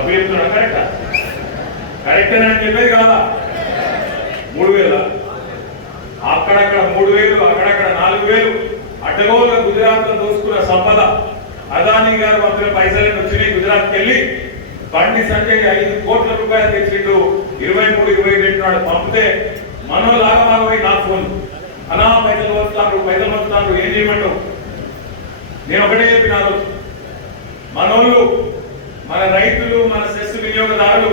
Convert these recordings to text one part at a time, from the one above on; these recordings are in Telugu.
తప్పు చెప్తున్నా కరెక్టా? కరెక్టేనా అని చెప్పేది కాదా? 3000 అక్కడక్కడ 3000 అక్కడక్కడ 4000 అడ్డగోలుగా గుజరాత్ లో దోసుకున్న సంపద అదానీ గారు పంపిన పైసలు వచ్చినాయి. గుజరాత్కి వెళ్ళి బండి సంజయ్ 5 కోట్ల రూపాయలు తెచ్చిండు. 23-22 నాడు పంపితే మనోలాగా మాకు నాకు ఫోన్ అనా పైసలు వస్తాను ఏం చేయమంటావు? నేను ఒకటే చెప్పినాను, మనోళ్ళు మన రైతులు మన సెస్ వినియోగదారులు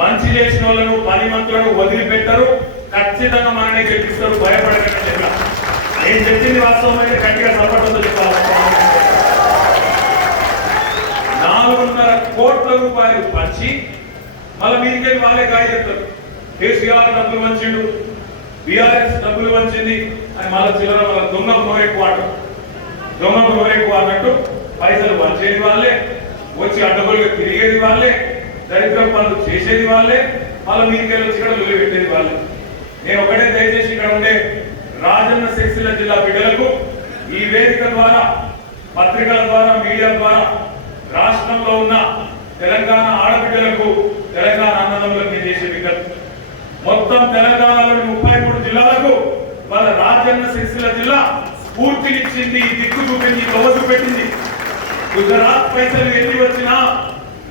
మంచి చేసిన వాళ్ళను పని మంత్రులను వదిలిపెట్టరు, ఖచ్చితంగా మననే గెలిపిస్తారు, భయపడకండి చెప్పిన. నేను చెప్పింది వాస్తవం అయితే గట్టిగా సపోర్ట్ చెప్పాలి. 4.5 కోట్ల రూపాయలు పంచి మళ్ళీ మీదికెళ్ళి వాళ్ళే గాయ చెప్తారు. కేసీఆర్ డబ్బులు వంచిండు, బీఆర్ఎస్ డబ్బులు వంచింది అని మళ్ళీ చిల్లర వాళ్ళ దొంగ నోరెక్కువ అన్నట్టు పైసలు వంచేది వాళ్ళే, వచ్చి అడ్డగోలుగా తిరిగేది వాళ్ళే, దరిద్రం పనులు చేసేది వాళ్ళే, మళ్ళీ మీదికెళ్ళి వచ్చి ఇక్కడ లొల్లి పెట్టేది వాళ్ళే. నేను ఒకటే దయచేసి ఇక్కడ ఉండే రాజన్న సిరిసిల్ల జిల్లా బిడ్డలకు ఈ వేదిక ద్వారా, పత్రికల ద్వారా, మీడియా ద్వారా రాష్ట్రంలో ఉన్న తెలంగాణ ఆడబిడ్డలకు, తెలంగాణ అన్నదమ్ములకు నేను చేసే విజ్ఞప్తి, మొత్తం తెలంగాణలోని 33 జిల్లాలకు వాళ్ళ రాజన్న సిరిసిల్ల జిల్లా స్ఫూర్తినిచ్చింది, దిక్కు చూపింది, తొవ చూపెట్టింది. గుజరాత్ పైసలు ఎన్ని వచ్చినా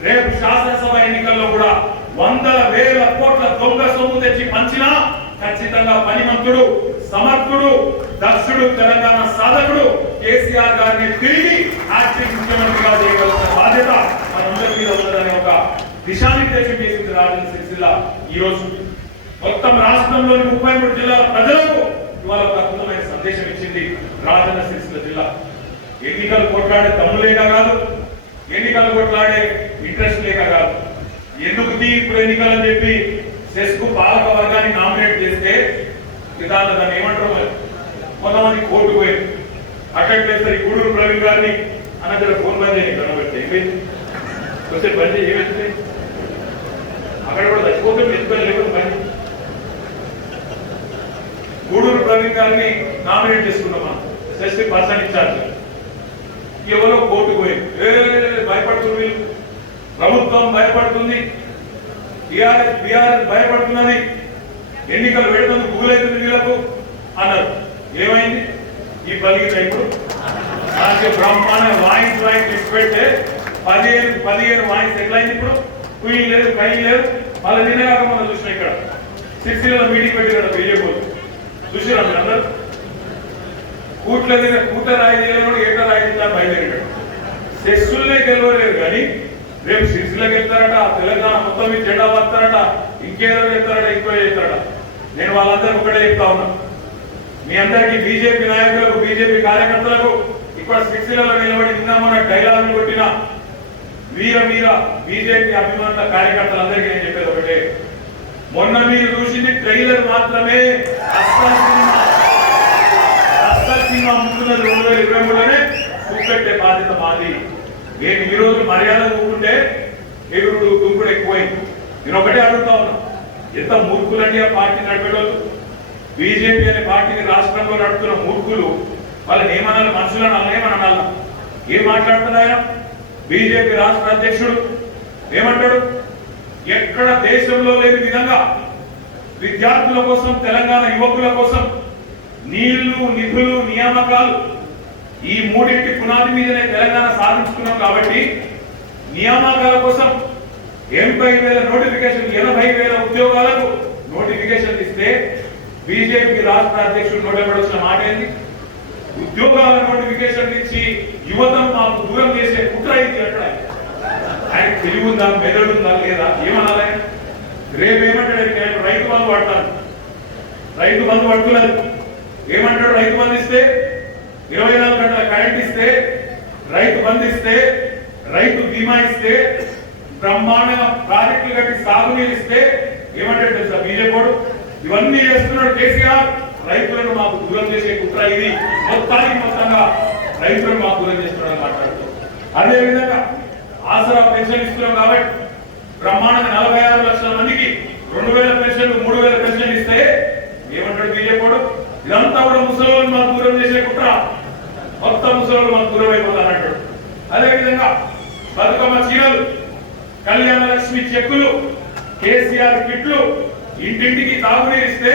రేపు శాసనసభ ఎన్నికల్లో కూడా 100,000 కోట్ల దొంగ సొమ్ము తెచ్చి పంచినా ఖచ్చితంగా పనిమంతుడు, సమర్థుడు, దక్షుడు, తెలంగాణ సాధకుడు కేసీఆర్ గారిని తిరిగి యాక్టివ్ ముఖ్యమంత్రిగా చేయవలసిన బాధ్యత మనందరి మీద ఉన్నదనే ఒక దిశానిర్దేశం చేసింది రాజన్న సిరిసిల్ల. ఈ రోజు మొత్తం రాష్ట్రంలోని 33 జిల్లాల ప్రజలకు ఇవాళ ఒక అద్భుతమైన సందేశం ఇచ్చింది రాజన్న సిరిసిల్ల జిల్లా. ఎన్నికలు కొట్లాడే దమ్ము లేక కాదు, ఎన్నికలు కొట్లాడే ఇంట్రెస్ట్ లేక కాదు. ఎందుకు ఇప్పుడు ఎన్నికలు అని చెప్పి సెస్కు పాలక వర్గాన్ని నామినేట్ చేస్తే దాన్ని ఏమంటారు, మరి కొంతమంది కోర్టు పోయారు. అట్లట్లేస్తారు. ఈ గూడూరు ప్రవీణ్ గారిని అన్నది ఫోన్ బంద్ చేయండి, కనబడితే ఏమైంది వస్తే బంద్ చేయి, ఏమైంది అక్కడ కూడా చచ్చిపోతే ఎందుకని లేకుండా బంద్. గూడూరు ప్రవీణ్ గారిని నామినేట్ చేసుకున్నామా సెస్ పర్సన్ ఇన్ఛార్జ్, ఎవరో కోర్టు పోయింది. భయపడుతుంది వీళ్ళు, ప్రభుత్వం భయపడుతుంది, బీఆర్ఎస్ భయపడుతున్నది, ఎన్నికలు పెడుతుంది గుగులైతుంది వీళ్ళకు అన్నారు. ఏమైంది? ఈ పలిగిన ఇప్పుడు నాకు బ్రహ్మాండ వాయిస్ లిస్ట్ పెడితే 15 వాయిస్ ఎట్లయింది. ఇప్పుడు కుయ్యి లేదు, కయ్యి లేదు. మళ్ళీ నిన్నగాక మనం చూసిన ఇక్కడ సిరిసిల్ల మీటింగ్ పెట్టిన బీజేపీ చూసిరా మీరు అందరూ. కూట రాయి చేయలేడు, ఏట రాయి చేయాలని బయలుదేరాడు. సెస్సుల్నే గెలవలేరు కానీ రేపు సిరిసిల్లకి వెళ్తారట, తెలంగాణ మొత్తం మీ జెండా పడతారట, ఇంకేదో చెప్తారట, ఇంకో చెప్తారట. నేను వాళ్ళందరూ ఒకటే చెప్తా ఉన్నా, మీ అందరికీ బీజేపీ నాయకులకు, బీజేపీ కార్యకర్తలకు ఇక్కడ సిరిసిల్లలో నిలబడి నిన్నమన్న డైలాగులు కొట్టిన వీర బీజేపీ అభిమానుల కార్యకర్తలందరికీ నేను చెప్పేది ఒకటే, మొన్న మీరు చూసింది ట్రైలర్ మాత్రమే. అస్సలు సినిమా ముందున్నది 2023లోనే చూపెట్టే బాధ్యత మాది. నేను ఈ రోజు మర్యాద కూకుంటే ఎగురుడు దుంకుడు ఎక్కువైంది. నేను ఒకటే అడుగుతా ఉన్నా, ఎంత మూర్ఖులండి ఆ పార్టీ నడిపేటోళ్ళు. బీజేపీ అనే పార్టీని రాష్ట్రంలో నడుపుతున్న మూర్ఖులు వాళ్ళని ఏమనాలి, మనుషులను ఏమనాల? ఏం మాట్లాడుతున్నాయా? బీజేపీ రాష్ట్ర అధ్యక్షుడు ఏమంటాడు? ఎక్కడ దేశంలో లేని విధంగా విద్యార్థుల కోసం, తెలంగాణ యువకుల కోసం నీళ్లు, నిధులు, నియామకాలు ఈ మూడింటి పునాది మీదనే తెలంగాణ సాధించుకున్నాం. కాబట్టి నియామకాల కోసం 80,000 నోటిఫికేషన్, 80,000 ఉద్యోగాలకు నోటిఫికేషన్ ఇస్తే బీజేపీ రాష్ట్ర అధ్యక్షుడు నోటపడొచ్చిన మాట ఏంటి? ఉద్యోగాల నోటిఫికేషన్ ఇచ్చి యువతను మాకు దూరం చేసే కుట్ర ఇది అంటాడు. ఆయన తెలివి ఉందా, మెదడుందా లేదా ఏమనాలి? రేపు ఏమంటాడు? రైతు బంధు పడతాను, రైతు బంధు పడుతున్నది. ఏమంటాడు? రైతు బంధు ఇస్తే 24 గంటల కరెంట్ ఇస్తే, రైతు బంధు ఇస్తే, రైతు బీమా ఇస్తే, బ్రహ్మాండంగా ప్రాజెక్టులు కట్టి సాగునీరు ఇస్తే ఏమంటాడు తెలుసా బీజేపీ? ఇవన్నీ చేస్తున్నాడు కేసీఆర్. రైతులను మాకు దూరం చేసే కుట్ర ఇది, మొత్తంగా రైతులను మాకు దూరం చేస్తున్నాడని మాట్లాడుతూ, అదేవిధంగా ఆసరా పెన్షన్ ఇస్తున్నాం కాబట్టి బ్రహ్మాండంగా 46 లక్షల మందికి 2,000 పెన్షన్లు, 3,000 పెన్షన్ ఇస్తే ఏమంటాడు బీజేపీ? ఇదంతా కూడా ముసలి మాకు దూరం చేసే కుట్ర, మొత్తం ముసలి మాకు దూరం అయిపోతారు అంటాడు. అదేవిధంగా బతుకమ్మ చీరలు కళ్యాణ లక్ష్మి చెక్కులు, కేసీఆర్ కిట్లు, ఇంటింటికి తాగునీరు ఇస్తే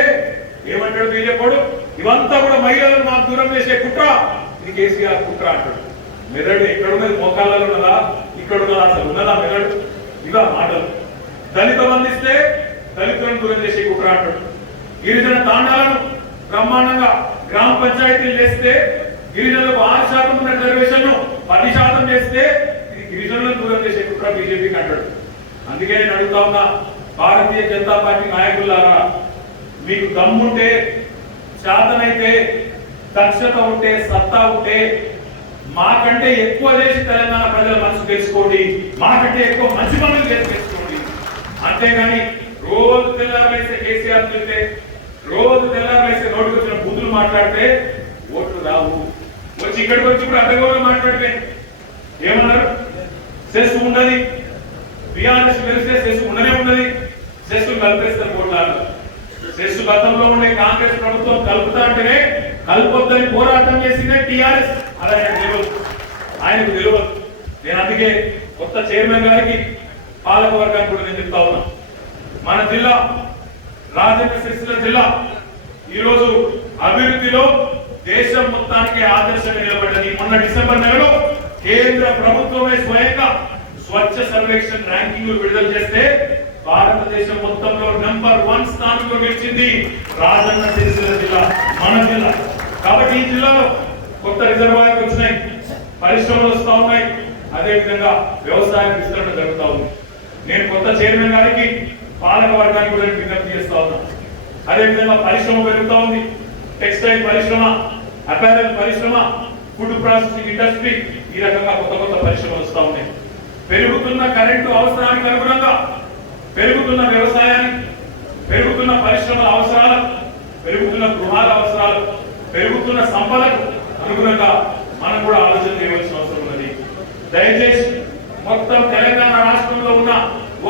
ఏమంటాడు బీజేపీ? ఇవంతా కూడా మహిళలను మాకు దూరం చేసే కుట్ర, ఇది కేసీఆర్ కుట్ర అంటాడు. మెదడు ఎక్కడున్నది? మోకాళ్ళలో ఉన్నదా? ఇక్కడ ఉన్నదా? అసలు ఉన్నదా మెదడు? ఇవా మాటలు. దళిత బంధిస్తే దళితులను దూరం చేసే కుట్ర అంటాడు. గిరిజన తాండాలను బ్రహ్మాండంగా గ్రామ పంచాయతీలు చేస్తే గిరిజనులకు 6% ఉన్న రిజర్వేషన్ 10% చేస్తే ఇది గిరిజనులను దూరం చేసే కుట్ర బీజేపీకి అంటాడు. అందుకే నేను అడుగుతా ఉన్నా, భారతీయ జనతా పార్టీ నాయకులారా, మీకు దమ్ముంటే, శాతనైతే, దక్షత ఉంటే, సత్తా ఉంటే మాకంటే ఎక్కువ చేసి తెలంగాణ ప్రజల మనసు తెలుసుకోండి, మాకంటే ఎక్కువ మంచి పనులు చేసి తెలుసుకోండి. అంతేగాని రోజు తెల్లారేస్తే కేసీఆర్ తింటే, రోజు తెల్లారేస్తే నోటికి వచ్చిన బుద్ధులు మాట్లాడితే ఓట్లు రావు. వచ్చి ఇక్కడికి వచ్చి ఇప్పుడు అడ్డగోలు మాట్లాడితే ఏమన్నారు? సెస్ ఉన్నది, బీఆర్ఎస్ గెలిస్తే సెస్ ఉండనే ఉన్నది, సెస్ కలిపేస్తారు కోట్లాలు. సెస్ గతంలో ఉండే కాంగ్రెస్ ప్రభుత్వం కలుపుతా అంటేనే కలుపొద్దని పోరాటం చేసిందే టీఆర్ఎస్. అలా ఆయనకు తెలియదు. నేను అందుకే కొత్త చైర్మన్ గారికి, పాలక వర్గానికి కూడా నేను చెప్తా ఉన్నా, మన జిల్లా రాజన్న సిరిసిల్ల జిల్లా ఈరోజు అభివృద్ధిలో దేశం మొత్తానికి ఆదర్శంగా నిలబడ్డది. మొన్న డిసెంబర్ నెలలో కేంద్ర ప్రభుత్వమే స్వయంగా స్వచ్ఛ సర్వేక్షణ ర్యాంకింగ్ విడుదల చేస్తే భారతదేశం మొత్తంలో నంబర్ 1 స్థానంలో గెలిచింది రాజన్న సిరిసిల్ల జిల్లా, మన జిల్లా. కాబట్టి ఈ జిల్లాలో కొత్త రిజర్వాయర్లు వచ్చినాయి, పరిశ్రమలు వస్తా ఉన్నాయి, అదేవిధంగా వ్యవసాయ విస్తరణ జరుగుతూ ఉంది. నేను కొత్త చైర్మన్ గారికి, పాలక వర్గానికి కూడా విజ్ఞప్తి చేస్తా ఉన్నా. అదేవిధంగా పరిశ్రమ పెరుగుతూ ఉంది, టెక్స్టైల్ పరిశ్రమ, అపారెల్ పరిశ్రమ, ఫుడ్ ప్రాసెసింగ్ ఇండస్ట్రీ, ఈ రకంగా కొత్త కొత్త పరిశ్రమలు వస్తూ ఉన్నాయి. పెరుగుతున్న కరెంటు అవసరానికి అనుగుణంగా పెరుగుతున్న వ్యవసాయానికి, పెరుగుతున్న పరిశ్రమల అవసరాలు, పెరుగుతున్న గృహాల అవసరాలు, పెరుగుతున్న సంపదకు అనుగుణంగా మనం కూడా ఆలోచన చేయవలసిన అవసరం ఉన్నది. దయచేసి మొత్తం తెలంగాణ రాష్ట్రంలో ఉన్న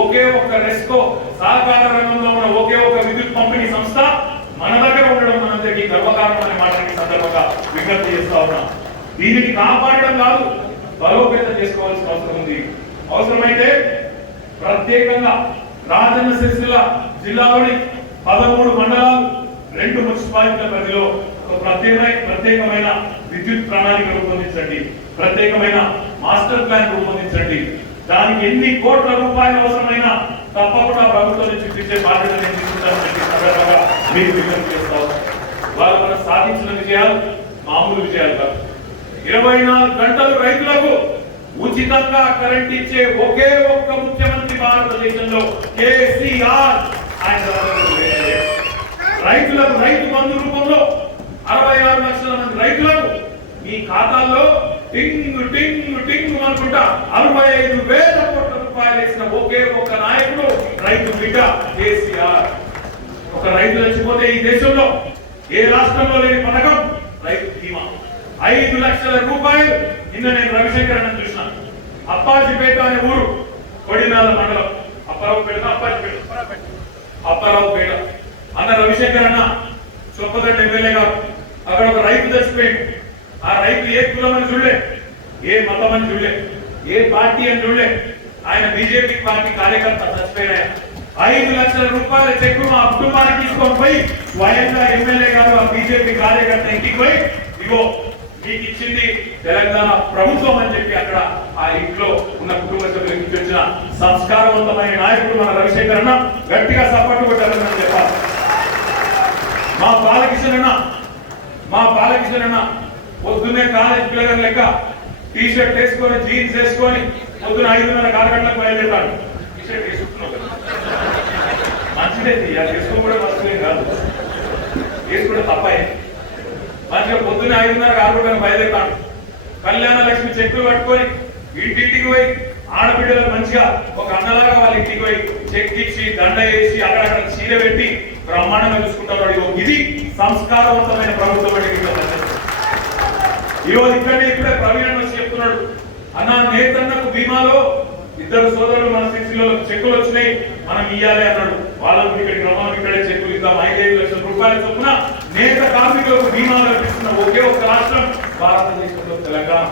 ఒకే ఒక్క రెస్కో సహకార రంగంలో ఉన్న ఒకే ఒక విద్యుత్ పంపిణీ సంస్థ మన దగ్గర ఉండడం మనందరికీ గర్వకారణం అనే మాటకి సందర్భంగా విజ్ఞప్తి చేస్తా ఉన్నా. దీనిని కాపాడడం కాదు, బలోపేతం చేసుకోవాల్సిన అవసరం ఉంది. అవసరమైతే ప్రత్యేకంగా రాజన్న సిరిసిల్ల జిల్లాలోని 13 మండలాలు, 2 మున్సిపాలిటీల పరిధిలో ప్రత్యేకమైన విద్యుత్ ప్రణాళిక రూపొందించండి, ప్రత్యేకమైన మాస్టర్ ప్లాన్ రూపొందించండి. దానికి ఎన్ని కోట్ల రూపాయలు అవసరమైనా తప్పకుండా ప్రభుత్వం నుంచి ఇచ్చే బాధ్యత నేను తీసుకుంటానని సందర్భంగా మీకు విజ్ఞప్తి చేస్తాం. వాళ్ళు మనం సాధించిన విజయాలు మామూలు విజయాలు కాదు. 24 గంటలు రైతులకు ఉచితంగా కరెంట్ ఇచ్చే ఒకే ఒక్క ముఖ్యమంత్రి భారతదేశంలో కేసీఆర్. ఆయన రైతులకు రైతు బంధు రూపంలో 66 లక్షల మంది రైతులకు మీ ఖాతాల్లో టింగ్ టింగ్ టింగ్ అనుకుంటా 65,000 కోట్ల రూపాయలు వేసిన ఒకే ఒక్క నాయకుడు రైతు బిడ్డ కేసీఆర్. ఒక రైతు చచ్చిపోతే ఈ దేశంలో ఏ రాష్ట్రంలో లేని పథకం రైతు బీమా. 5 లక్షల రూపాయలు. నిన్న నేను రవిశంకర్ అన్న చూసినాను. అప్పాజిపేట అనే ఊరు, కొడినాల మండలం, అప్పారావుపేట అన్న రవిశంకర్ అన్న చొప్పదండి ఎమ్మెల్యే గారు. అక్కడ ఒక రైతు చచ్చిపోయింది. ఆ రైతు ఏ కులం అని చూడలే, ఏ మతం అని చూడలే, ఏ పార్టీ అని చూడలే. ఆయన బీజేపీ పార్టీ కార్యకర్త చచ్చిపోయిన 5 లక్షల రూపాయల చెక్కు మా కుటుంబానికి తీసుకొని పోయి స్వయంగా ఎమ్మెల్యే గారు ఆ బీజేపీ కార్యకర్త ఇంటికి పోయి ఇగో మీకు ఇచ్చింది తెలంగాణ ప్రభుత్వం అని చెప్పి అక్కడ ఆ ఇంట్లో ఉన్న కుటుంబ సభ్యులకు ఇచ్చిన సంస్కారవంతమైన నాయకుడు మన రవిశంకర్ అన్న. గట్టిగా సపోర్ట్ కొట్టాలని చెప్పాలి. మా బాలకిషన్ అన్న పొద్దున్నే కాలేజ్ పిల్లగారు లెక్క టీ షర్ట్ వేసుకొని, జీన్స్ వేసుకొని పొద్దున 5:30 గంటలకు బయలుదేరాడు. టీ షర్ట్ వేసుకుంటున్నావు కదా, మంచిదే, వేసుకోవడం కూడా మంచిదే కాదు, వేసుకుంటే తప్పే. మంచిగా పొద్దున్నే 5:30 బయలుదేరాడు. కళ్యాణ లక్ష్మి చెక్కులు పట్టుకొని ఇంటింటికి పోయి ఆడబిడ్డలకు మంచిగా ఒక అన్నలాగా వాళ్ళ ఇంటికి పోయి చెక్ ఇచ్చి, దండ వేసి, అక్కడక్కడ చీర పెట్టి బ్రహ్మాండంగా చూసుకుంటాడు. ఇది సంస్కారవంతమైన ప్రభుత్వం అంటే. ఈరోజు ఇప్పుడే ప్రవీణ్ వచ్చి చెప్తున్నాడు, అన్న నేతన్నకు బీమాలో 2 సోదరులు మన సిరిసిల్లలో చెక్కులు వచ్చినాయి, మనం ఇయ్యాలి అన్నాడు. వాళ్ళకు ఇక్కడికి రమ్మని ఇక్కడే చెక్కులు ఇద్దాం. 5 లక్షల రూపాయల చొప్పున నేత కార్మికులకు బీమా కల్పిస్తున్న ఒకే ఒక్క రాష్ట్రం భారతదేశంలో తెలంగాణ.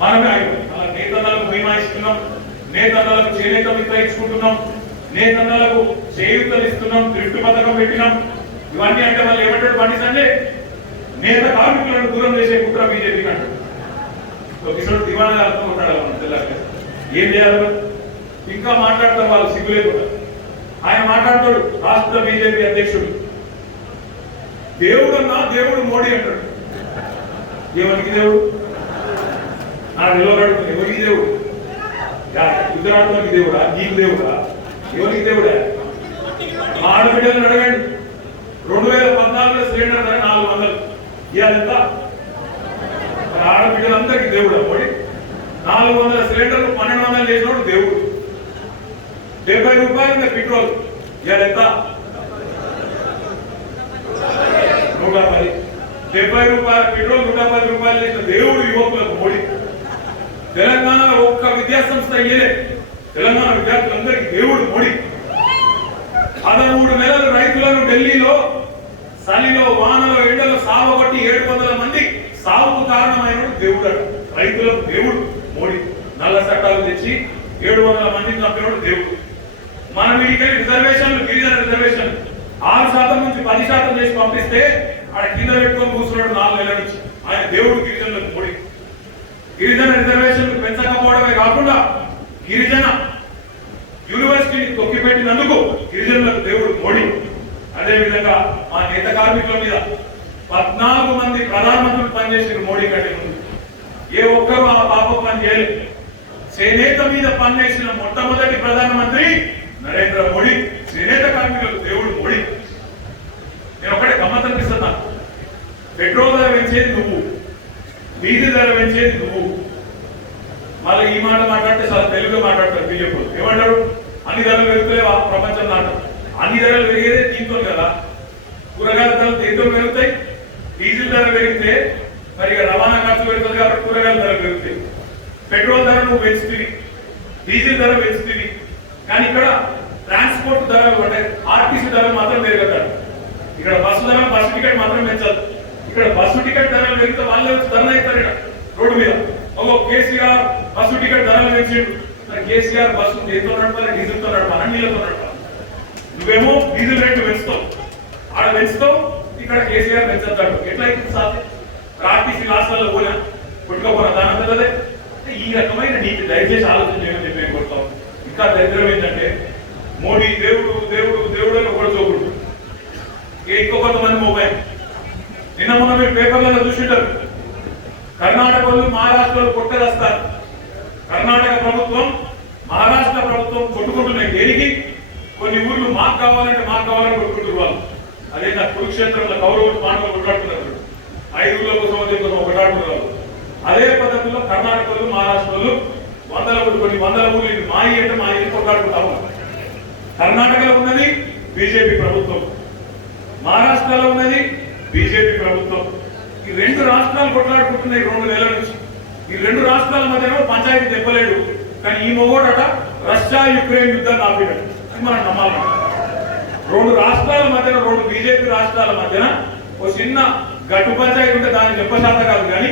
మనమే అలా నేతన్నలకు బీమా ఇస్తున్నాం, నేతన్నలకు చేనేత మిత్ర ఇచ్చుకుంటున్నాం, నేతన్నలకు చేయూతలు ఇస్తున్నాం, థ్రిఫ్ట్ పథకం పెట్టినాం. ఇవన్నీ అంటే వాళ్ళు ఏమంటాడు బండి సంజయ్, నేత కార్మికులను దూరం చేసే కుట్ర బీజేపీకి అంటాడు. కిషోర్ దివాణా అర్థం ఉంటాడు మనం తెల్లారి ఏం చేయాలి. ఇంకా మాట్లాడతారు వాళ్ళు సిగ్గులే కూడా. ఆయన మాట్లాడతాడు రాష్ట్ర బీజేపీ అధ్యక్షుడు, దేవుడన్నా దేవుడు మోడీ అంటాడు. ఎవరికి దేవుడు? నిలబడుతుంది. ఎవరికి దేవుడు? గుజరాత్లోకి దేవుడా? నీకు దేవుడా? ఎవరికి దేవుడా? మా ఆడబిడ్డలను అడగండి. 2014 సిలిండర్ ధర 400. ఇవాళ ఆడబిడ్డలందరికీ దేవుడా మోడీ? 400 సిలిండర్లు 1200 చేసినోడు దేవుడు. 70 రూపాయలు పెట్రోల్ ఇవాళ ఎంత? 110. 70 రూపాయల పెట్రోల్ 110 రూపాయలు చేసిన దేవుడు యువకులకు మోడీ. తెలంగాణలో ఒక్క విద్యా సంస్థ అయ్యే తెలంగాణ విద్యార్థులందరికీ దేవుడు మోడీ. 13 నెలలు రైతులను ఢిల్లీలో చలిలో వానలో ఎండలో సావగొట్టి 700 మంది సావుకు కారణమైన దేవుడు. రైతులకు దేవుడు మోడీ. నల్ల చట్టాలు తెచ్చి 700 మందిని చంపినోడు దేవుడు. మన వీడికి రిజర్వేషన్లు, గిరిజన రిజర్వేషన్లు 6% నుంచి 10% చేసి పంపిస్తే ఆడ కింద పెట్టుకొని కూర్చున్నాడు 4 నెలల నుంచి. ఆయన దేవుడు గిరిజనులకు మోడీ. గిరిజన రిజర్వేషన్లు పెంచకపోవడమే కాకుండా గిరిజన యూనివర్సిటీని తొక్కిపెట్టినందుకు గిరిజనులకు దేవుడు మోడీ. అదేవిధంగా మా నేత కార్మికుల మీద 14 మంది ప్రధానమంత్రులు పనిచేసిన మోడీ కంటే ముందు ఏ ఒక్కరూ ఆ పాపం పని చేయలేదు. చేనేత మీద పనిచేసిన మొట్టమొదటి ప్రధానమంత్రి నరేంద్ర మోడీ. చేనేత కార్మికులకు దేవుడు మోడీ. నేను ఒకటే గమ్మత్ అనిపిస్తున్నా, పెట్రోల్ ధర పెంచేది నువ్వు, డీజిల్ ధర పెంచేది నువ్వు. మళ్ళీ ఈ మాట మాట్లాడితే చాలా తెలుగుగా మాట్లాడతారు బీజేపీ. ఏమంటారు? అన్ని ధరలు పెరుగుతాయి ప్రపంచం నాటం. అన్ని ధరలు పెరిగేదే దీంతో కదా. కూరగాయల ధరలు దేంతో పెరుగుతాయి? డీజిల్ ధర పెరిగితే మరి రవాణా ఖర్చు పెరుగుతుంది కాబట్టి కూరగాయల ధర పెరుగుతాయి. పెట్రోల్ ధర నువ్వు పెంచుతుంది, డీజిల్ ధర పెంచుతుంది. కానీ ఇక్కడ ట్రాన్స్పోర్ట్ ధరలు అంటే ఆర్టీసీ ధరలు మాత్రం పెరగతారు. ఇక్కడ బస్సు ధర, బస్సు టికెట్ మాత్రం పెంచాలి. ఇక్కడ బస్సు టికెట్ ధరలు పెరిగితే వాళ్ళే ధరలు అవుతారు. ఇక్కడ రోడ్డు మీద కేసీఆర్ బస్సు టికెట్ ధరలు పెంచిండు. కేసీఆర్ బస్సు దేంతో నడపాలి? డీజిల్ తో నడపాలి, నీళ్ళతో నడపాలి. నువ్వేమో డీజిల్ రేట్లు పెంచుతావు, ఆడ పెంచుతావు, ఇక్కడ కేసీఆర్ పెంచుతాడు. ఎట్లా అయితే సార్ ఆర్టీసీ లాస్ట్లలో పోయినా కొట్టుకోపోయినా దాని పెద్దదే. ఈ రకమైన నీకు దయచేసి ఆలోచన చేయమని చెప్పి నేను కొడతాం. ఇంకా దరిద్రం ఏంటంటే మోడీ దేవుడు దేవుడు దేవుడు అని ఒకటి చూపుడు, ఇంకో కొంతమంది మొబైల్. నిన్న మొన్న మీరు పేపర్లలో చూసింటారు, కర్ణాటక వాళ్ళు మహారాష్ట్రలో కొట్టేస్తారు. కర్ణాటక ప్రభుత్వం మహారాష్ట్ర ప్రభుత్వం కొట్టుకుంటున్నాయి. దేనికి? కొన్ని ఊర్లు మాకు కావాలంటే కొట్టుకుంటారు వాళ్ళు. అదే నా కురుక్షేత్రంలో కౌరవులు పాండవులు కొట్లాడుతున్నారు. 5 ఊళ్ళ కోసం ఒకటాడుతున్నారు. అదే పద్ధతిలో కర్ణాటక వాళ్ళు మహారాష్ట్ర వాళ్ళు కొన్ని వందల ఊళ్ళు మాయి అంటే మాయి కొట్లాడుకుంటా ఉన్నారు. కర్ణాటకలో ఉన్నది బీజేపీ ప్రభుత్వం, మహారాష్ట్రలో ఉన్నది బీజేపీ ప్రభుత్వం. ఈ 2 రాష్ట్రాలు కొట్లాడుకుంటున్నాయి 2 నెలల నుంచి. ఈ 2 రాష్ట్రాల మధ్యన పంచాయతీ తెప్పలేడు. కానీ ఈ మొగోడట రష్యా యుక్రెయిన్ యుద్ధాన్ని ఆపినట్టు మనం నమ్మాలి. 2 రాష్ట్రాల మధ్యన, 2 బీజేపీ రాష్ట్రాల మధ్యన ఒక చిన్న గట్టు పంచాయతీ ఉంటే దాన్ని చెప్పశాత కాదు. కానీ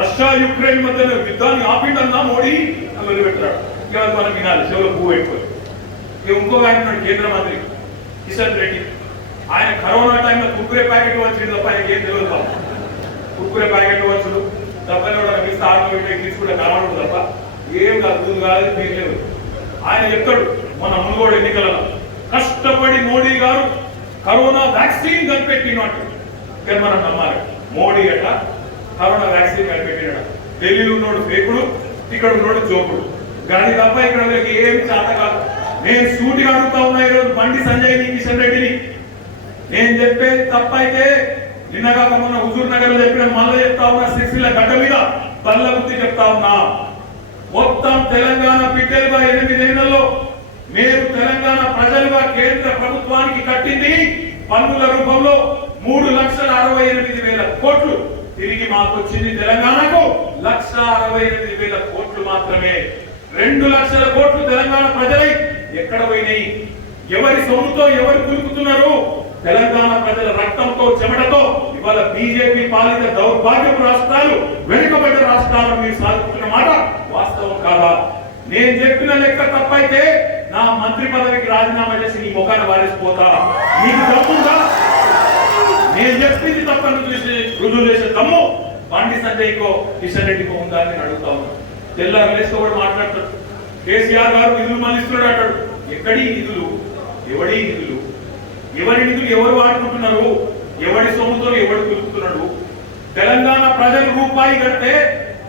రష్యా యుక్రెయిన్ మధ్యన యుద్ధాన్ని ఆపిండన్నా మోడీ అని పెట్టాడు. ఇక మనం వినాలి, చెవులో పువ్వు అయిపోయి. ఇంకొక ఆయన ఉన్నాడు కేంద్ర మంత్రి కిషన్ రెడ్డి. ఆయన కరోనా టైంలో కుర్కురే ప్యాకెట్ వచ్చింది తప్ప ఆయనకి ఏం తెలియదు. కుర్కురే ప్యాకెట్ వచ్చుడు తప్పని మిగతా ఆటో తీసుకుంటే కనబడదు తప్ప ఏం కాదు కాదు మీరు లేదు. ఆయన చెప్తాడు మన మునుగోడు ఎన్నికలలో కష్టపడి మోడీ గారు కరోనా వ్యాక్సిన్ కనిపెట్టినట్టు. ఇక్కడ మనం నమ్మాలి. మోడీ అట కరోనా వ్యాక్సిన్ కనిపెట్టినాడు. ఢిల్లీలో ఉన్నోడు ఫేకుడు, ఇక్కడ ఉన్నోడు జోకుడు. కానీ తప్ప ఇక్కడ ఏమి చేత కాదు. నేను సూటిగా అడుగుతా ఉన్నా ఈరోజు బండి సంజయ్ని, కిషన్ రెడ్డిని. నేను చెప్పేది తప్పైతే నిన్నగా మొన్న హుజూర్ నగర్ లో చెప్పిన మళ్ళీ చెప్తా ఉన్నా, సిరిసిల్ల గడ్డ మీద బల్ల బుద్ధి చెప్తా ఉన్నా. మొత్తం తెలంగాణ బిడ్డలుగా 8 ఏళ్లలో మేము తెలంగాణ ప్రజలుగా కేంద్ర ప్రభుత్వానికి కట్టింది పన్నుల రూపంలో 3,68,000 కోట్లు. తిరిగి మాకు వచ్చింది తెలంగాణకు 1,68,000 కోట్లు మాత్రమే. 2 లక్షల కోట్లు తెలంగాణ ప్రజలై ఎక్కడ పోయినాయి? ఎవరి సొమ్ముతో ఎవరు కులుకుతున్నారు? తెలంగాణ ప్రజల రక్తంతో చెమటతో ఇవాళ బీజేపీ పాలిత దౌర్భాగ్యపు రాష్ట్రాలు, వెనుకబడ్డ రాష్ట్రాలను మీరు సాగుతున్న మాట వాస్తవం కాదా? నేను చెప్పిన లెక్క తప్పైతే నా మంత్రి పదవికి రాజీనామా చేసి నీ ముఖాన్ని వారేసిపోతా. నీకు దమ్ముందా? నేను చెప్పింది తప్పని రుజువు చేసే దమ్ము బండి సంజయ్కో కిషన్ రెడ్డికో ఉందా అని నేను అడుగుతా ఉన్నా. తెల్లారు లేస్తూ కూడా మాట్లాడతాడు. కేసీఆర్ గారు నిధులు మళ్ళిస్తున్నాడు అంటాడు. ఎక్కడి నిధులు? ఎవడి నిధులు? ఎవరి నిధులు ఎవరు వాడుకుంటున్నారు? ఎవడి సొమ్ముతో ఎవడు పిలుపుతున్నాడు? తెలంగాణ ప్రజలు రూపాయి కడితే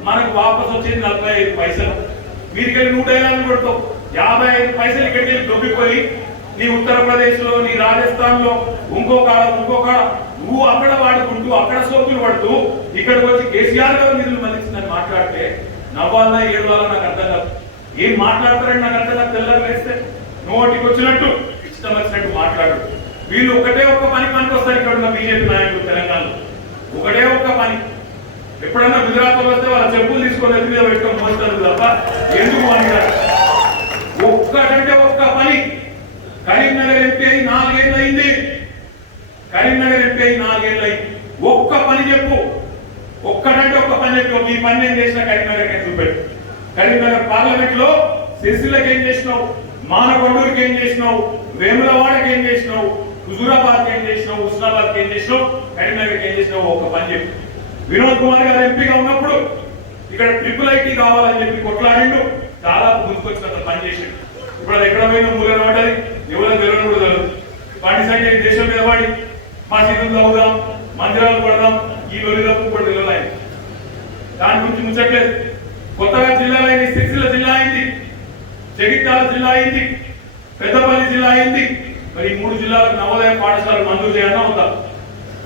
మనకు వాపసు వచ్చేది 45 పైసలు. వీరికెళ్ళి 150 కొడతావు. 55 పైసలు ఇక్కడికి వెళ్ళి దొబ్బిపోయి నీ ఉత్తరప్రదేశ్ లో, నీ రాజస్థాన్ లో ఇంకో కాడ నువ్వు అక్కడ వాడుకుంటూ అక్కడ సోకులు పడుతూ ఇక్కడికి వచ్చి కేసీఆర్ గారు నిధులు మళ్ళించిందని మాట్లాడితే నవ్వాలా ఏడవాలా నాకు అర్థం కాదు. ఏం మాట్లాడతారని నాకు అర్థం కాదు. తెల్లారు వేస్తే నోటికి వచ్చినట్టు ఇష్టం వచ్చినట్టు మాట్లాడు. వీళ్ళు ఒకటే ఒక్క పనికి వస్తారు ఇక్కడ ఉన్న బీజేపీ నాయకులు తెలంగాణలో. ఒకటే ఒక్క పని. ఎప్పుడన్నా గుజరాత్ లో వస్తే వాళ్ళ చెప్పులు తీసుకొని ఎదురు మీద పెట్టుకొని మోస్తారు తప్ప ఎందుకు పనికిరారు. ఒక్కటంటే ఒక్క పని. కరీంనగర్ ఎంపీ అయి 4 ఏళ్ళు అయింది. కరీంనగర్ ఎంపీ అయి 4 ఏళ్ళు అయింది. ఒక్క పని చెప్పు. ఒక్కటంటే ఒక్క పని చెప్పు. ఈ పని నేను చేసిన కరీంనగర్ నేను చూపెట్టు. కరీంనగర్ పార్లమెంట్ లో సిరిసిల్లకి ఏం చేసినావు? మానకొండూరుకి ఏం చేసినావు? వేములవాడకి ఏం చేసినావు? హుజూరాబాద్ ఏం చేసినావు? హుస్నాబాద్ ఏం చేసినావు? కరీంనగర్కి ఏం చేసినావు? ఒక్క పని చెప్పు. వినోద్ కుమార్ గారు ఎంపీగా ఉన్నప్పుడు ఇక్కడ IIIT కావాలని చెప్పి కొట్లాడిండు. చాలా ముందుకొచ్చిన పని చేసిండు. ఇప్పుడు అది ఎక్కడ పోయినా మూలన పడ్డది. ఎవరో తెలియని కూడా తెలియదు. వాటి సంఖ్య దేశం మీద పడి మసీదులు తవ్వుదాం, మందిరాలు పడదాం, ఈ లొలిదప్పు కూడా తెలియదు ఆయన. దాని గురించి ముచ్చట్లేదు. కొత్తగా జిల్లాలు అయింది. సిరిసిల్ల జిల్లా అయింది, జగిత్యాల జిల్లా అయింది, పెద్దపల్లి జిల్లా అయింది. మరి ఈ 3 జిల్లాలకు నవోదయ పాఠశాలలు మంజూరు చేయాలన్నా ఉందా?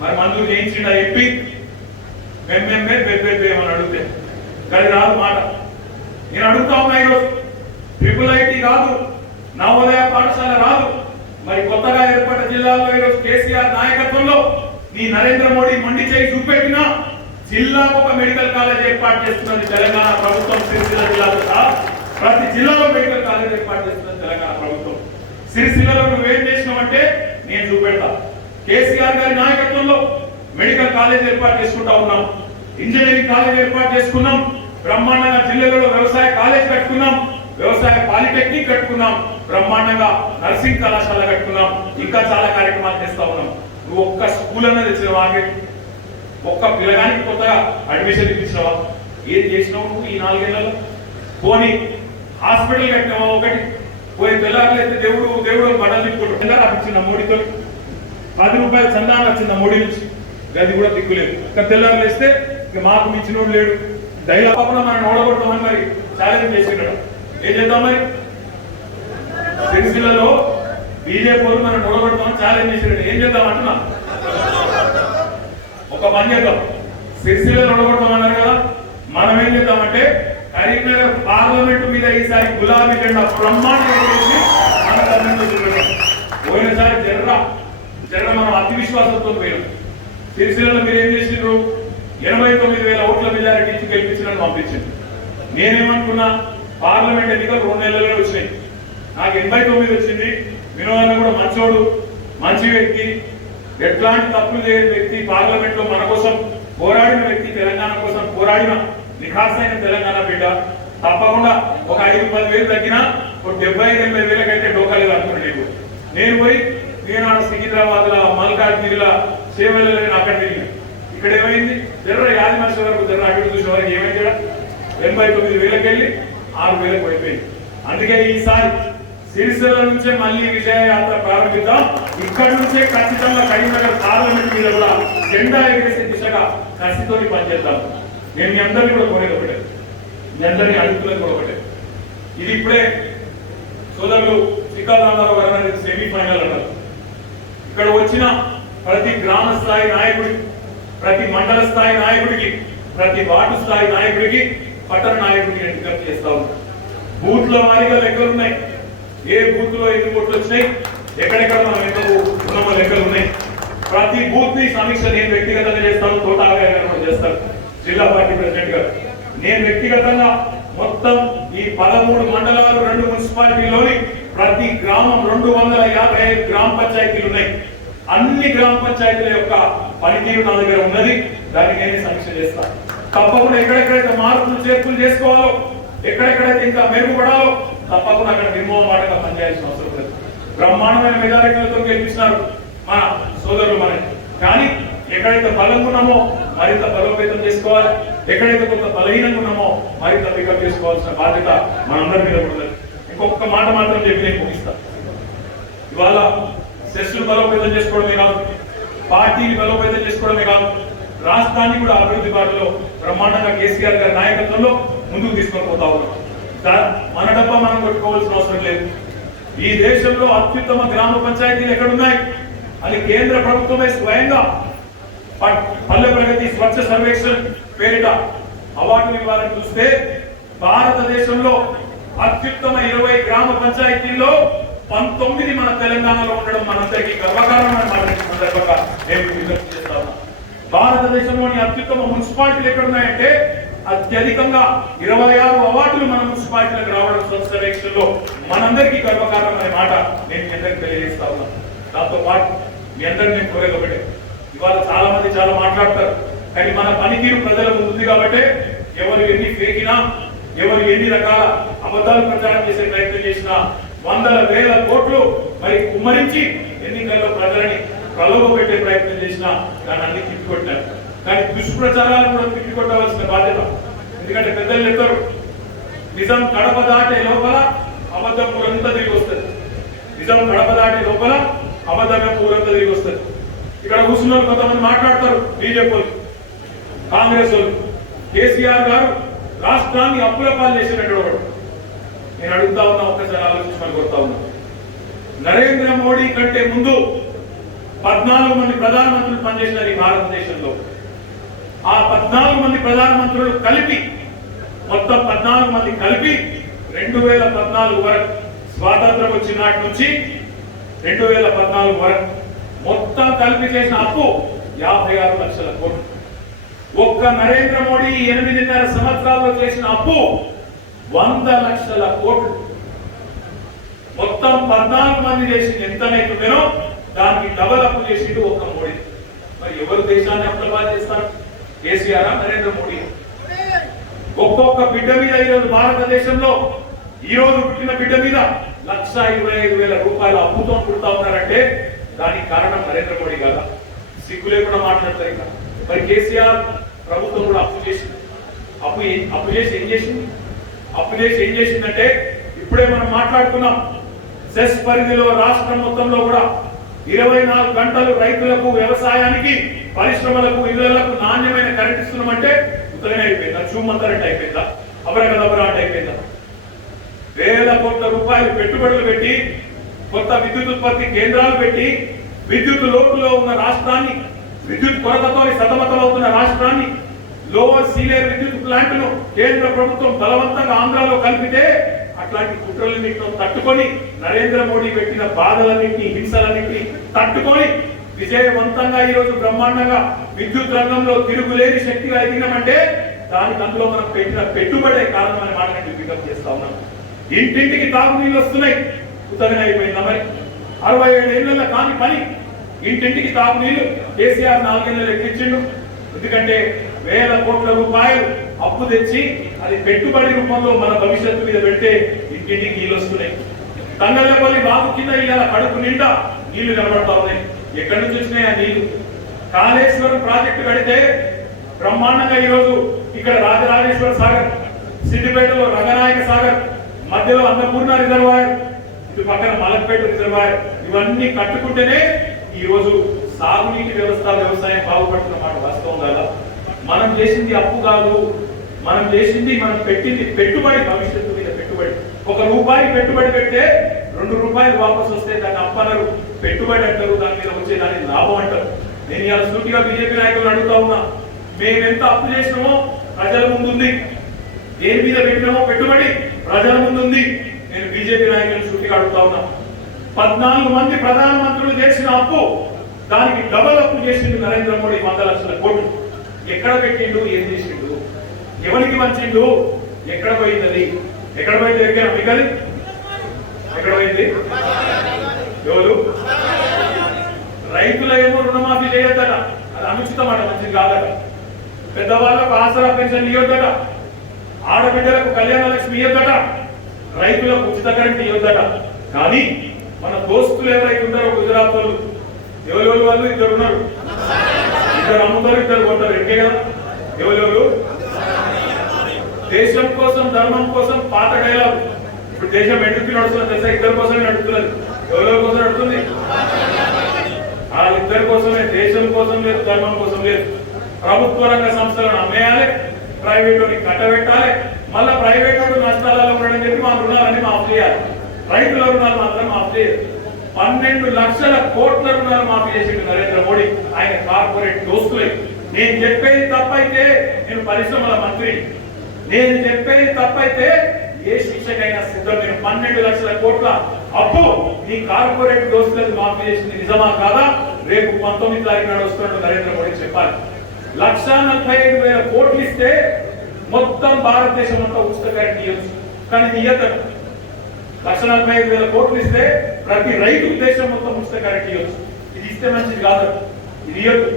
మరి మంజూరు చేయించిండా ఎంపీ? అని అడిగితే కానీ రాదు మాట. నేను అడుగుతా ఉన్నా ఈరోజు IIIT కాదు, నవోదయ పాఠశాల రాదు. మరి కొత్తగా ఏర్పడ్డ జిల్లాలో ఈరోజు కేసీఆర్ నాయకత్వంలో ఈ నరేంద్ర మోడీ మొండి చేయి చూపెట్టినా జిల్లాకు ఒక మెడికల్ కాలేజ్ ఏర్పాటు చేస్తున్నది తెలంగాణ ప్రభుత్వం. సిరిసిల్ల జిల్లాలో ప్రతి జిల్లాలో మెడికల్ కాలేజ్ ఏర్పాటు చేస్తున్నది తెలంగాణ ప్రభుత్వం. సిరిసిల్లలో నువ్వేం చేసినావంటే నేను చూపెడతా. కేసీఆర్ గారి నాయకత్వంలో మెడికల్ కాలేజ్ ఏర్పాటు చేసుకుంటా ఉన్నాం. ఇంజనీరింగ్ కాలేజ్ ఏర్పాటు చేసుకున్నాం. బ్రహ్మాండంగా జిల్లాలో వ్యవసాయ కాలేజ్ కట్టుకున్నాం. వ్యవసాయ పాలిటెక్నిక్ కట్టుకున్నాం. బ్రహ్మాండంగా నర్సింగ్ కళాశాల కట్టుకున్నాం. ఇంకా చాలా కార్యక్రమాలు చేస్తా ఉన్నాం. నువ్వు ఒక్క స్కూల్ అన్నది తెచ్చినవా? ఒక్క పిల్లగానికి కొత్తగా అడ్మిషన్ ఇప్పించినవా? ఏం చేసినావు నువ్వు ఈ 4 ఏళ్లలో? పోనీ హాస్పిటల్ కట్టినావా? ఒకటి పోయి తెల్లారులైతే దేవుడు బట్టలు తిప్పుకుంటాడు. రాపించిన మోడీతో 10 రూపాయలు చందాన్ని వచ్చింది మోడీ నుంచి. గది కూడా దిక్కులేదు. ఇంకా తెల్లారులు వేస్తే ఇక మాకు మించినోడు లేడు. డైలాగ్ పాపన మనం ఓడగొడతామని మరి ఛాలెంజ్ చేసినాడు. ఏం చేద్దాం మరి? సిరిసిల్లలో బీజేపీ మనం ఓడగొడతామని ఛాలెంజ్ చేసినాడు. ఏం చేద్దాం అంటున్నా? ఒక పని చేద్దాం. సిరిసిల్లలో ఓడగొడతామన్నారు కదా, మనం ఏం చేద్దామంటే కరీంనగర్ పార్లమెంట్ మీద ఈసారి గులాబీ జెండా బ్రహ్మాండంగా చేసి మన గవర్నమెంట్ చూపెట్టాం. పోయినసారి జర్ర మనం అతి విశ్వాసంతో పోయినాం. సిరిసిల్లలో మీరు ఏం చేసిండ్రు? 89,000 ఓట్ల మెజారిటీ ఇచ్చి గెలిపించడానికి పంపించింది. నేనేమనుకున్నా పార్లమెంట్ ఎన్నికలు 2 నెలల్లో వచ్చినాయి. నాకు 89 వచ్చింది. వినోదన్న కూడా మంచోడు, మంచి వ్యక్తి, ఎట్లాంటి తప్పులు చేయని వ్యక్తి, పార్లమెంట్ లో మన కోసం పోరాడిన వ్యక్తి, తెలంగాణ కోసం పోరాడిన నిఖాసైన తెలంగాణ బిడ్డ. తప్పకుండా ఒక 5-10 వేలు తగ్గినా ఒక 75-80 వేలకైతే డోకాలేదు అనుకున్నాడు. నేను పోయి నేను సికింద్రాబాద్ లా, మల్కాజ్గిరిలా, సేవలని అక్కడ తిరిగిన. ఇక్కడ ఏమైంది? యాదిమర్శ వరకు అక్కడ చూసిన వరకు ఏమైంది? 89 వేలకు వెళ్ళి 6 వేలకు అయిపోయింది. అందుకే ఈసారి సిరిసిల్ల నుంచే మళ్ళీ విజయయాత్ర ప్రారంభిద్దాం. ఇక్కడ నుంచే ఖచ్చితంగా కరీంనగర్ పార్లమెంట్ మీద కూడా జెండా ఎగరేసే దిశగా కసితో పనిచేద్దాం. నేను మీ అందరినీ కూడా కోరేది ఒకటే, మీ అందరినీ అడుగుతున్నది కూడా ఒకటే. ఇది ఇప్పుడే సోదరులు శ్రీకాంతరావు గారు అనేది సెమీఫైనల్ అన్నారు. ఇక్కడ వచ్చిన ప్రతి గ్రామ స్థాయి నాయకుడికి, ప్రతి మండల స్థాయి నాయకుడికి, ప్రతి వార్డు స్థాయి నాయకుడికి, పట్టణ నాయకుడికి నేను విజ్ఞప్తి చేస్తా ఉన్నాను. బూత్ల వారీగా లెక్కలు ఉన్నాయి. ఏ బూత్ లో ఎన్ని ఓట్లు వచ్చినాయి, ఎక్కడెక్కడ మనం ఎంత ఉన్నామో లెక్కలు ఉన్నాయి. ప్రతి బూత్ ని సమీక్ష నేను వ్యక్తిగతంగా చేస్తాను, తోటాగా చేస్తాను జిల్లా పార్టీ ప్రెసిడెంట్ గారు. నేను వ్యక్తిగతంగా మొత్తం ఈ 13 మండలాలు, 2 మున్సిపాలిటీలోని ప్రతి గ్రామం 255 గ్రామ పంచాయతీలు ఉన్నాయి. అన్ని గ్రామ పంచాయతీల యొక్క పనితీరు నా దగ్గర ఉన్నది. దాన్ని నేనే సమీక్ష చేస్తాను. తప్పకుండా ఎక్కడెక్కడైతే మార్పులు చేర్పులు చేసుకోవాలో, ఎక్కడెక్కడైతే ఇంకా మెరుగుపడాలో తప్పకుండా అక్కడ నిర్మోహమాటంగా పనిచేయాల్సిన అవసరం లేదు. బ్రహ్మాండమైన మెజారిటీలతో గెలిపిస్తున్నారు మన సోదరులు మనకి. కానీ ఎక్కడైతే బలంగా ఉన్నామో మరింత బలోపేతం చేసుకోవాలి, ఎక్కడైతే కొంత బలహీనంగా ఉన్నామో మరింత పికప్ చేసుకోవాల్సిన బాధ్యత మనందరి మీద ఉంటుంది. ఇంకొక మాట మాత్రం చెప్పి నేను ముగిస్తాను. ఇవాళ సెస్లు బలోపేతం చేసుకోవడమే కాదు, పార్టీని బలోపేతం చేసుకోవడమే కాదు, రాష్ట్రాన్ని కూడా అభివృద్ధి బాటలో బ్రహ్మాండంగా కేసీఆర్ గారి నాయకత్వంలో ముందుకు తీసుకొని పోతా ఉన్నాం. మన డబ్బా మనం కొట్టుకోవాల్సిన అవసరం లేదు. ఈ దేశంలో అత్యుత్తమ గ్రామ పంచాయతీలు ఎక్కడున్నాయి అని కేంద్ర ప్రభుత్వమే స్వయంగా పల్లె ప్రగతి స్వచ్ఛ సర్వేక్షణ్ పేరిట అవార్డులు ఇవ్వాలని చూస్తే భారతదేశంలో అత్యుత్తమ 20 గ్రామ పంచాయతీల్లో 19 మన తెలంగాణలో ఉండడం మనందరికీ గర్వకారణమైన సందర్భంగా నేను విజ్ఞప్తి చేస్తా ఉన్నా. భారతదేశంలోని అత్యుత్తమ మున్సిపాలిటీలు ఎక్కడున్నాయంటే అత్యధికంగా 26 అవార్డులు మన మున్సిపాలిటీలకు రావడం స్వచ్ఛ సర్వేక్షణలో మనందరికీ గర్వకారణమైన మాట నేను మీ అందరికీ తెలియజేస్తా ఉన్నా. దాంతో పాటు మీ అందరినీ నేను కోరేది ఒకటే, ఇవాళ చాలా మంది చాలా మాట్లాడతారు, కానీ మన పనితీరు ప్రజల ముందు ఉంది కాబట్టి ఎవరు ఎన్ని ఫేకినా, ఎవరు ఎన్ని రకాల అబద్ధాలు ప్రచారం చేసే ప్రయత్నం చేసినా, వందల వేల కోట్లు మరి కుమ్మరించి ఎన్నికల్లో ప్రజలని ప్రలోభ పెట్టే ప్రయత్నం చేసినా దాన్ని అన్ని తిప్పికొట్టినారు. కానీ దుష్ప్రచారాలు కూడా తిప్పికొట్టవలసిన బాధ్యత. ఎందుకంటే పెద్దలు చెప్తారు, నిజం కడప దాటే లోపల అబద్ధం ఊరంతా తిరిగి వస్తుంది. నిజం కడప దాటే లోపల అబద్ధమే ఊరంతా తిరిగి వస్తుంది. ఇక్కడ కూర్చున్న కొంతమంది మాట్లాడతారు, బీజేపీ వాళ్ళు, కాంగ్రెస్ వాళ్ళు, కేసీఆర్ గారు రాష్ట్రాన్ని అప్పుల పాలు చేసినట్టు వాడు. నేను అడుగుతా ఉన్నా, ఒక్కసారి ఆలోచించమని కోరుతా ఉన్నా. నరేంద్ర మోడీ కంటే ముందు 14 మంది ప్రధానమంత్రులు పనిచేసినారు ఈ భారతదేశంలో. ఆ 14 మంది ప్రధానమంత్రులు కలిపి, మొత్తం 14 మంది కలిపి 2014 వరకు, స్వాతంత్రం వచ్చిన నాటి నుంచి 2014 వరకు మొత్తం కలిపి చేసిన అప్పు 56 లక్షల కోట్లు. ఒక్క నరేంద్ర మోడీ 8.5 సంవత్సరాల్లో చేసిన అప్పు 100 లక్షల కోట్లు. మొత్తం 14 మంది చేసింది ఎంతనైతుందో దానికి డబల్ అప్పు చేసిండు ఒక్క మోడీ. మరి ఎవరు దేశాన్ని అప్పులపాలు చేస్తారు? కేసీఆర్, నరేంద్ర మోడీ. ఒక్కొక్క బిడ్డ మీద ఈరోజు భారతదేశంలో ఈ రోజు పుట్టిన బిడ్డ మీద 1,25,000 రూపాయల అప్పుతో పుడతా ఉన్నారంటే దానికి కారణం నరేంద్ర మోడీ కదా. సిగ్గు లేకుండా మాట్లాడతారు. ఇంకా మరి కేసీఆర్ ప్రభుత్వం కూడా అప్పు చేసింది. అప్పు చేసి ఏం చేసిందంటే ఇప్పుడే మనం మాట్లాడుకున్నాం, సెస్ పరిధిలో రాష్ట్రం మొత్తంలో కూడా 24 గంటలు రైతులకు, వ్యవసాయానికి, పరిశ్రమలకు, ఇళ్లకు నాణ్యమైన కరెంట్ ఇస్తున్నామంటే ఉత్తరనే అయిపోయిందా? చూమంతరంటే అయిపోయిందా? అబరగదబరా అంటే అయిపోయిందా? వేల కోట్ల రూపాయలు పెట్టుబడులు పెట్టి, కొత్త విద్యుత్ ఉత్పత్తి కేంద్రాలు పెట్టి, విద్యుత్ లోటులో ఉన్న రాష్ట్రాన్ని, విద్యుత్ కొరతతో సతమతమవుతున్న రాష్ట్రాన్ని, లోవర్ సీనియర్ విద్యుత్ ప్లాంట్ను కేంద్ర ప్రభుత్వం బలవంతంగా ఆంధ్రాలో కలిపితే అట్లాంటి కుట్రలన్నింటిలో తట్టుకొని, నరేంద్ర మోడీ పెట్టిన బాధలన్నింటినీ, హింసలన్నింటినీ తట్టుకొని విజయవంతంగా ఈ రోజు బ్రహ్మాండంగా విద్యుత్ రంగంలో తిరుగులేని శక్తిగా ఎదిగినామంటే దానికి అందులో మనం పెట్టిన పెట్టుబడే కారణమైన మాట నేను పికప్ చేస్తా ఉన్నాను. ఇంటింటికి తాగునీళ్ళు వస్తున్నాయి, ఉత్తరనే అయిపోయిందా? మరి 67 ఏళ్ల కాని పని ఇంటింటికి తాగునీళ్ళు కేసీఆర్ 4 ఏళ్ళు ఎక్కించిండు. ఎందుకంటే వేల కోట్ల రూపాయలు అప్పు తెచ్చి అది పెట్టుబడి రూపంలో మన భవిష్యత్తు మీద పెడితే ఇంటింటికి నీళ్ళు వస్తున్నాయి. తంగళ్ళపల్లి బాబు కింద ఇలా కడుపు నిండా నీళ్లు కనబడతా ఉన్నాయి. ఎక్కడి నుంచి వచ్చినాయి ఆ నీళ్లు? కాళేశ్వరం ప్రాజెక్టు కడితే బ్రహ్మాండంగా ఈరోజు ఇక్కడ రాజరాజేశ్వర సాగర్, సిద్దిపేటలో రంగనాయక సాగర్, మధ్యలో అన్నపూర్ణ రిజర్వాయర్, ఇటు పక్కన మలక్పేట రిజర్వాయర్, ఇవన్నీ కట్టుకుంటేనే ఈ రోజు సాగునీటి వ్యవస్థ, వ్యవసాయం బాగుపడుతున్న మాట వాస్తవం కాదా? మనం చేసింది అప్పు కాదు, మనం పెట్టింది పెట్టుబడి, భవిష్యత్తు మీద పెట్టుబడి. 1 రూపాయి పెట్టుబడి పెడితే 2 రూపాయలు వాపసు వస్తే దాన్ని అప్పనరు, పెట్టుబడి అంటారు, దాని మీద వచ్చే దాన్ని లాభం అంటారు. నేను ఇలా సూటిగా బీజేపీ నాయకులు అడుగుతా ఉన్నా, మేము ఎంత అప్పు చేసినామో ప్రజల ముందు ఉంది, దేని మీద పెట్టినామో పెట్టుబడి ప్రజల ముందు ఉంది. నేను బీజేపీ నాయకులు సూటిగా అడుగుతా ఉన్నా, 14 మంది ప్రధానమంత్రులు చేసిన అప్పు, దానికి డబల్ అప్పు చేసిండు నరేంద్ర మోడీ 100 లక్షల కోట్లు. ఎక్కడ పెట్టిండు? ఏం చేసిండు? ఎవరికి మంచిండు? ఎక్కడ పోయింది? ఎక్కడ పోయింది? ఎక్కడ మిగలి ఎక్కడ పోయింది? ఎవరు? రైతుల ఏమో రుణమాఫీ చేయొద్దట, అది అనుచితం అట, మంచిది కాదట. పెద్దవాళ్ళకు ఆసరా పెన్షన్ ఇవ్వద్దట, ఆడబిడ్డలకు కళ్యాణ లక్ష్మి ఇవ్వదట, రైతులకు ఉచిత కరెంట్ ఇవ్వదట. కానీ మన దోస్తులు ఎవరైతే ఉన్నారో గుజరాత్ వాళ్ళు, ఎవరెవరు వాళ్ళు ఇద్దరు ఉన్నారు, ఇద్దరు అమ్ముతారు, ఇద్దరు కొంటారు, ఎక్కే కదా. ఎవరెవరు? దేశం కోసం ధర్మం కోసం పాత డైలాగ్. ఇప్పుడు దేశం ఎందుకు నడుస్తున్నది తెలుసా? ఇద్దరి కోసమే నడుస్తున్నది. ఎవరెవరి కోసం నడుస్తుంది? వాళ్ళిద్దరి కోసమే. దేశం కోసం లేదు, ధర్మం కోసం లేదు. ప్రభుత్వ రంగ సంస్థలను అమ్మేయాలి, ప్రైవేట్ కట్టబెట్టాలి, మళ్ళా ప్రైవేట్ నష్టాలలో ఉండడం చెప్పి మా రుణాలన్నీ మాఫ్ చేయాలి. రైతుల రుణాలు మాత్రం మాఫ్ చేయరు. 12 లక్షల కోట్ల రుణాలు మాఫీ చేసిండు నరేంద్ర మోడీ ఆయన కార్పొరేట్ దోస్తులే. నేను చెప్పేది తప్పైతే నేను పరిశ్రమల మంత్రి, నేను చెప్పేది తప్పైతే ఏ శిక్షకైనా సిద్ధం. నేను 12 లక్షల కోట్ల అప్పు ఈ కార్పొరేట్ దోస్తులకు మాఫీ చేసింది నిజమా కాదా? రేపు 19వ తారీఖు నాడు వస్తున్నట్టు నరేంద్ర మోడీ చెప్పాలి. 1,45,000 కోట్లు ఇస్తే మొత్తం భారతదేశం అంతా ఉచిత కరెంట్ ఇవ్వచ్చు. కానీ ఇయ్యదు. 1,45,000 కోట్లు ఇస్తే ప్రతి రైతు దేశం మొత్తం ఉచిత కరెంట్ ఇవ్వచ్చు. ఇది ఇస్తే మంచిది కాదు, ఇది ఇవ్వదు.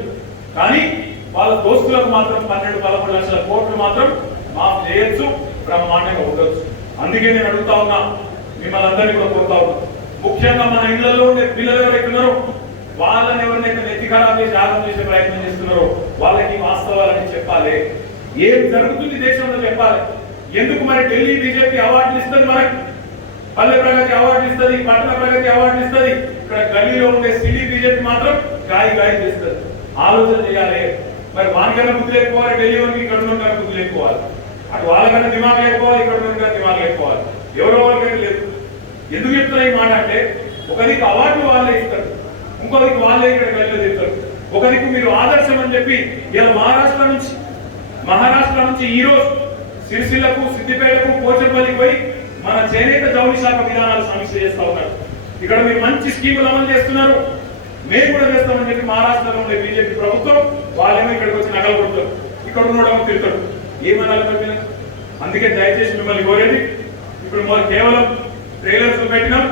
కానీ వాళ్ళ దోస్తులకు మాత్రం 12-13 లక్షల కోట్లు మాత్రం మాఫ్ చేయొచ్చు, బ్రహ్మాండంగా ఉండొచ్చు. అందుకే నేను అడుగుతా ఉన్నా, మిమ్మల్ని అందరినీ కూడా కోరుతా ఉన్నా, ముఖ్యంగా మన ఇళ్లలో ఉండే పిల్లలు ఎవరైతే ఉన్నారో వాళ్ళని ఎవరినైతే నెత్తి ఖరాబ్ చేసి ఆగం చేసే ప్రయత్నం చేస్తున్నారో వాళ్ళకి వాస్తవాలని చెప్పాలి. ఏం జరుగుతుంది దేశంలో చెప్పాలి. ఎందుకు మరి ఢిల్లీ బీజేపీ అవార్డులు ఇస్తుంది, మనకి పల్లె ప్రగతి అవార్డులు ఇస్తుంది, పట్టణ ప్రగతి అవార్డులు ఇస్తుంది. ఇక్కడ గల్లీలో ఉండే సిటీ బీజేపీ మాత్రం గాయ చేస్తుంది. ఆలోచన చేయాలి. మరి వానికన్నా బుద్ధి లేకపోవాలి, ఢిల్లీ వరకు ఇక్కడ ఉన్న బుద్ధి లేకపోవాలి, అటు వాళ్ళకన్నా దిమాగ్ లేకపోవాలి, ఇక్కడ ఉన్న దిమాగ్ లేకపోవాలి. ఎవరో వాళ్ళకైనా లేదు. ఎందుకు చెప్తున్నా ఈ మాట అంటే, ఒక దిక్కు అవార్డులు వాళ్ళే ఇస్తారు, ఇంకో దిక్కు వాళ్ళే ఇక్కడ గల్లీలో చెప్తారు. ఒక దిక్కు మీరు ఆదర్శం అని చెప్పి ఇలా మహారాష్ట్ర నుంచి ఈ రోజు సిరిసిల్లకు, సిద్దిపేటకు, పోచంపల్లికి పోయి మన చేనేత జౌళి శాఖ విధానాలు సమీక్ష చేస్తా ఉన్నారు. ఇక్కడ మీరు మంచి స్కీములు అమలు చేస్తున్నారు, మేము కూడా చేస్తామని చెప్పి మహారాష్ట్రలో ఉండే బీజేపీ ప్రభుత్వం వాళ్ళేమో ఇక్కడికి వచ్చి నగలు కొడతారు, ఇక్కడ ఉండడమో తిరుగుతాడు. ఏమనాలి మరి? అందుకే దయచేసి మిమ్మల్ని కోరేది, ఇప్పుడు కేవలం ట్రైలర్ చూపెట్టినాం,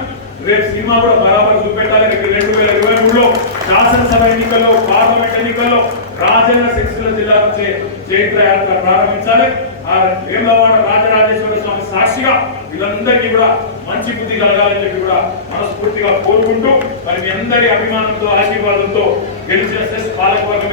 రేపు సినిమా కూడా బరాబర్ చూపెట్టాలి. 2023లో శాసనసభ ఎన్నికల్లో, పార్లమెంట్ ఎన్నికల్లో రాజన్న సిరిసిల్ల జిల్లా నుంచి చైత్ర యాత్ర ప్రారంభించాలి. ఆ వేములవాడ రాజరాజేశ్వర స్వామి సాక్షిగా వీళ్ళందరికీ కూడా మంచి బుద్ధి కలగాలని చెప్పి కూడా మనస్ఫూర్తిగా కోరుకుంటూ, మరి మీ అందరి అభిమానంతో, ఆశీర్వాదంతో గెలిచిన పాలకవర్గం